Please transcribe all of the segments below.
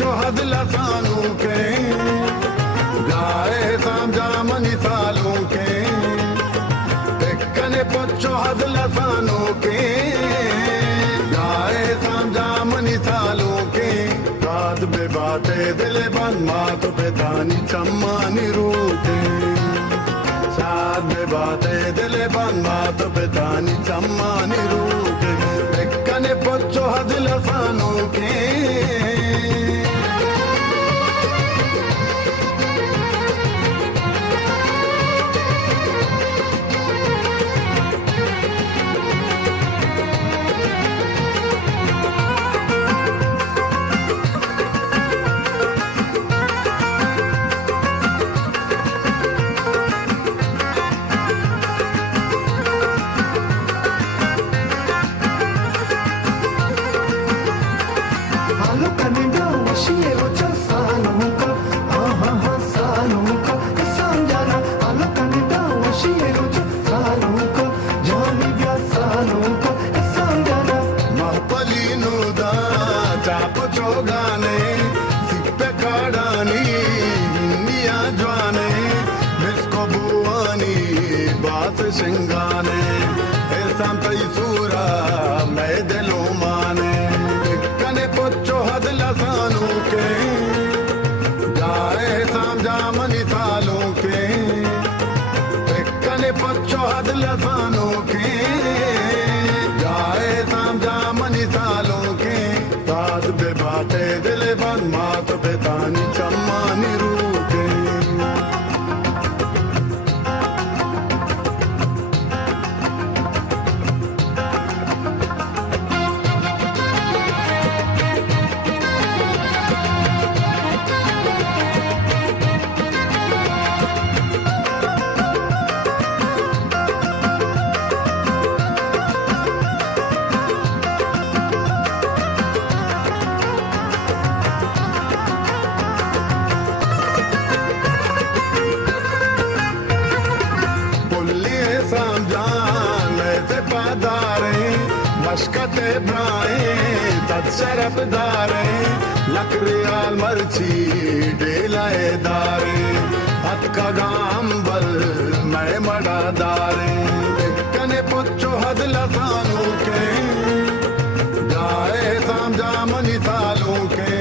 పొచ్చు హద్లతాను కే గాయే సాంజామని సాలు కే ఎక్కనే పొచ్చు హద్లతాను కే గాయే సాంజామని సాలు కే बात बे बाते दिले बन मात पे तानी चम्मानी रूटे साथ में बाते दिले बन मात पे तानी चम्मानी रूटे बेकने पच्चो हदिल फानो के गाने सिप्पे काड़ानी हिन्निया ज्वाने मिसको बुआनी बात सिंगाने ऐसा तई सूरा मैं दिलो माने कने पोचो हदला सानू के गाए सामजामनी सालू के कने पोचो हदला सानू के गाए सामजामनी सालू के बात बे बाते दिले बन मात पे तानी चम्मानी रूटे मशकते ब्राए तत्शरफदारे लकरियाल मर्ची डेलाए दारे हथ का गांबल मैं मड़ा दारे कने पुच्छो हद लसानू के गाए सामजामनी सालू के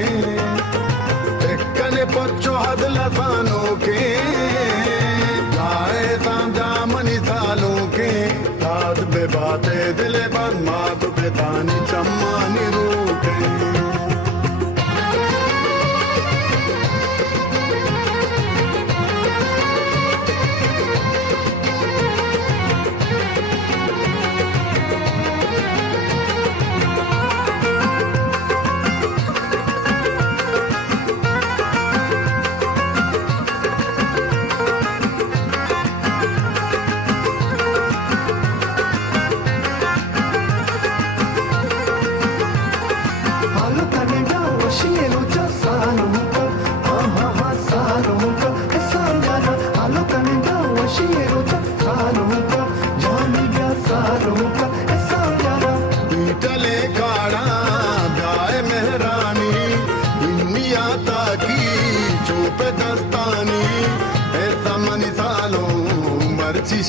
कने पुच्छो हद लसानू के गाए सामजामनी सालू के बात बे बाते दिले बन मात पे तानी चम्मानी रूटे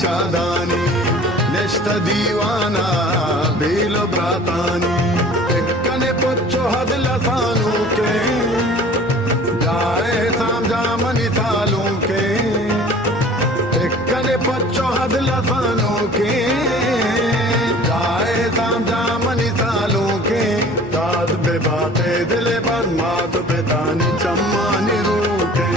शादानी नेश्त दीवाना बेलो ब्रातानी कने पोचो हदला सानू के गाए सामजामनी सालू के कने पोचो हदला सानू के गाए सामजामनी सालू के दाद बे बाते दिले बन मात पे तानी चम्मानी रूटे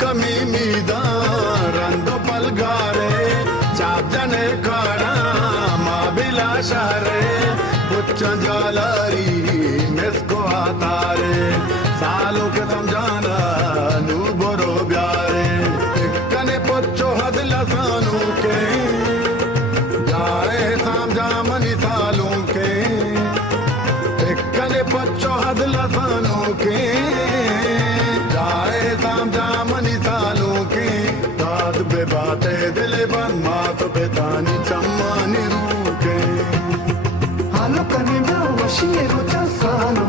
కమి మీద రందు పల్గారే చాప్జనే కాడా మా బిలాషారే कोच्चा जालारी मेस्को आतारे सालों के तम जाना नू बोरो ब्यारे कने पोचो हदला सानू के जाए साम जामनी सालों के कने पोचो हदला सानू के जाए साम जामनी सालों के दाद बे बाते दिले बन मात पे तानी चम्मानी रूके Halo kanina washie rocha sano